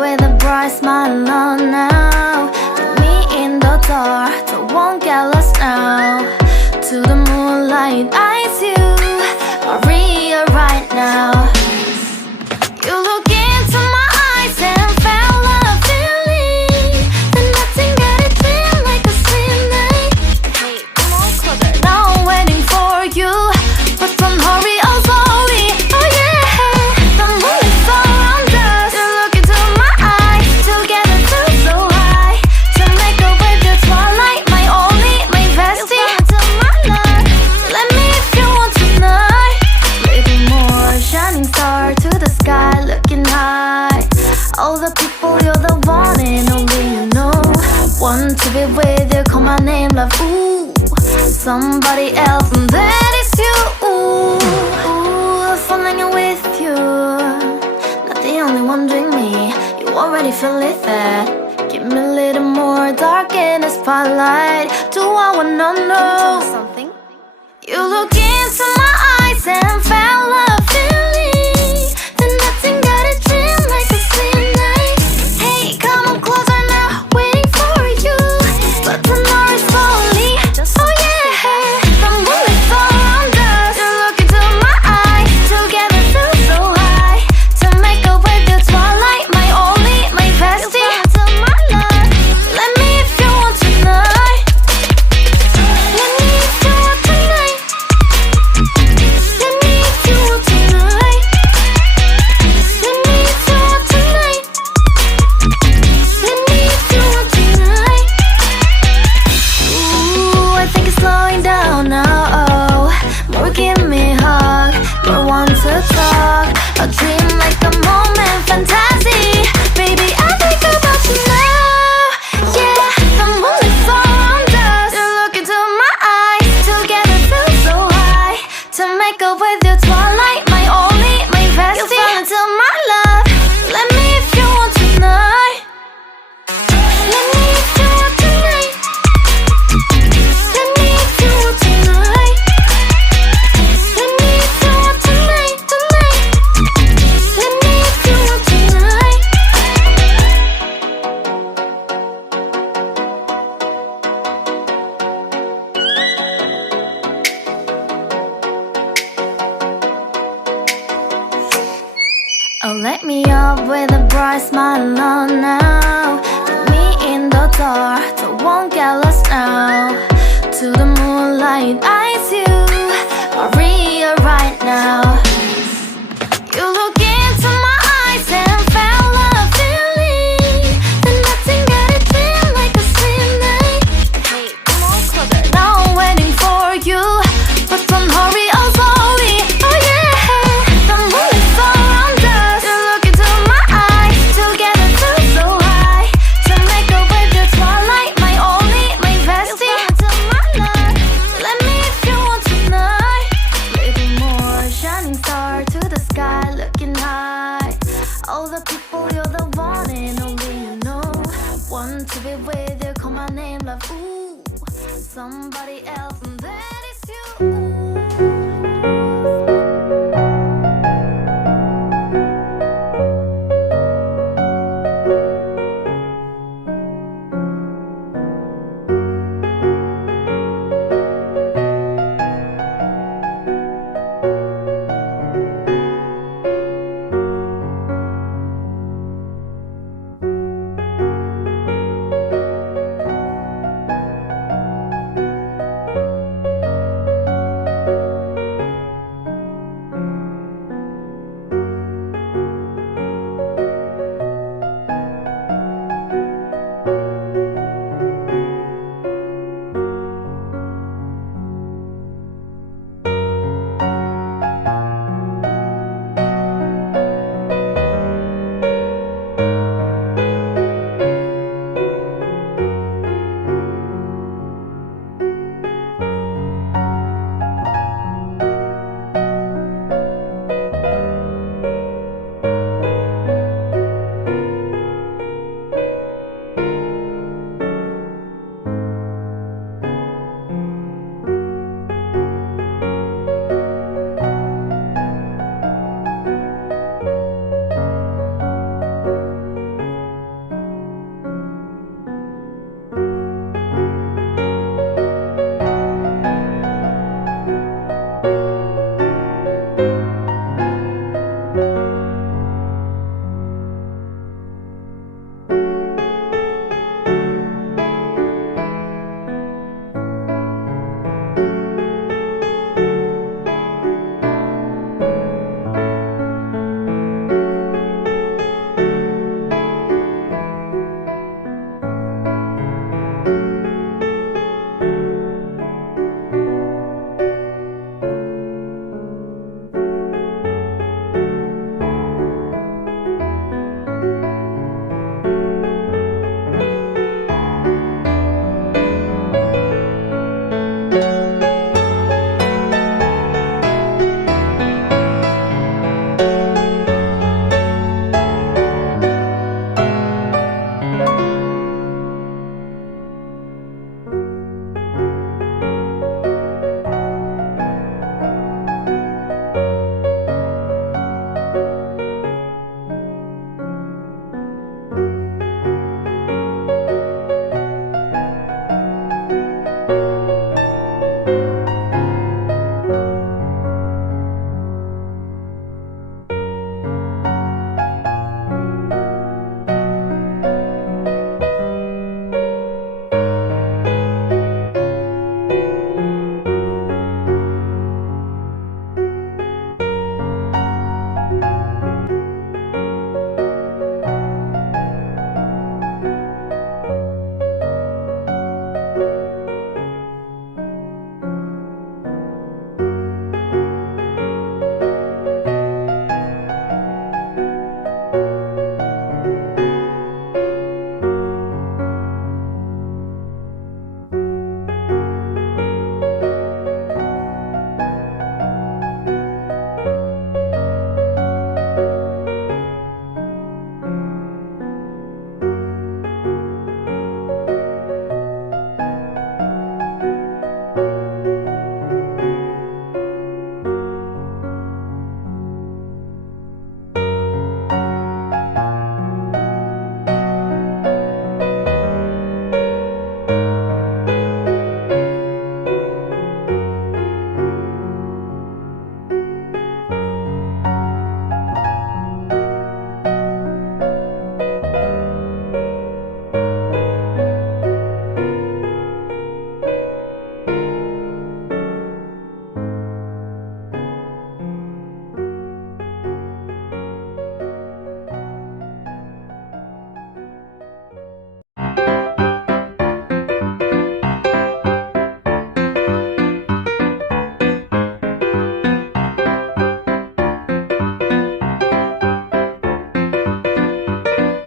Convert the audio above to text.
with a bright smile on now. Put me in the dark, so won't get lost now. To the moonlight, eyes you are real right now. You look into my eyes and felt a feeling that nothing got it feel like a slim night. Hey, come on closer. Now I'm waiting for you, but don't hurry, oh slowly. Oh yeah, the moon is around us. You look into my eyes, together feel so high. To make a wave the twilight, my only, my bestie. You my love, let me if you want tonight. Little more shining star to the sky, looking high. All the people, you're the one and only you know. Want to be with you, call my name, love, ooh. Somebody else, and that is you, ooh. Falling with you, not the only one doing me. You already feel it there. Give me a little more dark in the spotlight. Do I wanna know something? You look into my eyes and felt a feeling that nothing got a dream like a slim night. Hey, come on closer now, waiting for you, but tomorrow is slowly. Oh yeah, the moon is around us. You look into my eyes, together feel so high. To make a wave the twilight, my only, my bestie. You my love, let me if you want tonight. Let me if you want tonight. Let me if you want tonight. Let me if you want tonight. Let me if you want tonight. Ooh, I think it's slowing down now. Oh, more give me a hug, more want to talk. A dream like a moment, fantasy. Baby, I think about you now. Yeah, the moon is around us. You look into my eyes, together feel so high. To make up with your twilight, my only, my bestie. You fall into my love, let me if you want tonight. Let me if you want tonight. Let me if you want tonight. Let me if you want tonight, tonight. Let me if you want tonight. Oh, let me up with a bright smile on now. Put me in the dark, so won't get lost now. To the moonlight, eyes you are real right now. You look into my eyes and felt a feeling that nothing got it feel like a slim night. Hey, come on closer. Now I'm waiting for you, but don't hurry, oh slowly. Oh yeah, the moon is around us. You look into my eyes, together feel so high. To make a wave the twilight, my only, my bestie. You my love, let me if you want tonight. Little more shining star to the sky, looking high. All the people, you're the one and only you know. Want to be with you, call my name, love, ooh. Somebody else, and that is you.